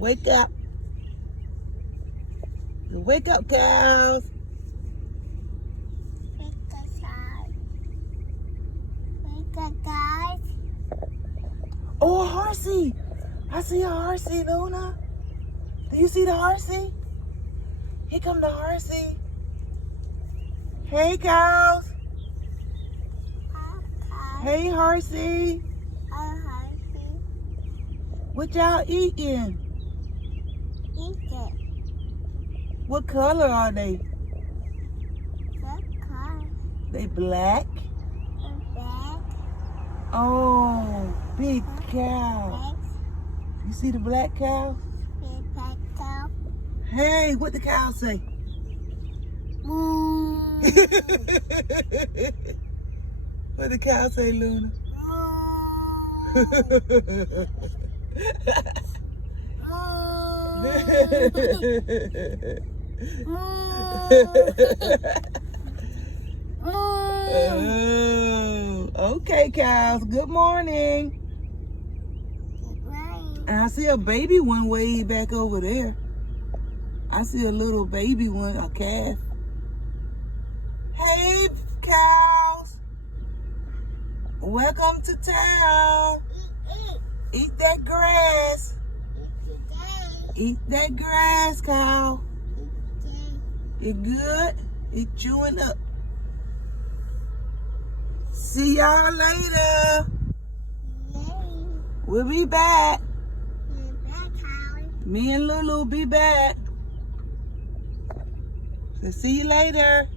Wake up. Wake up, cows. Wake up, guys. Wake up, guys. Oh, a horsey. I see a horsey, Luna. Do you see the horsey? Here come the horsey. Hey, cows. Hey, horsey. What y'all eating? Eat it. What color are they? What color? They black? Black. Oh, big cow. Black. You see the black cow? Big black cow. Hey, what the cow say? Moo. What the cow say, Luna? Oh, okay, cows. Good morning. And I see a baby one way back over there. I see a little baby one, a calf. Hey, cows. Welcome to town. Eat that grass. Eat that grass, cow. You good? You chewing up. See y'all later. We'll be back. Me and Lulu be back. So see you later.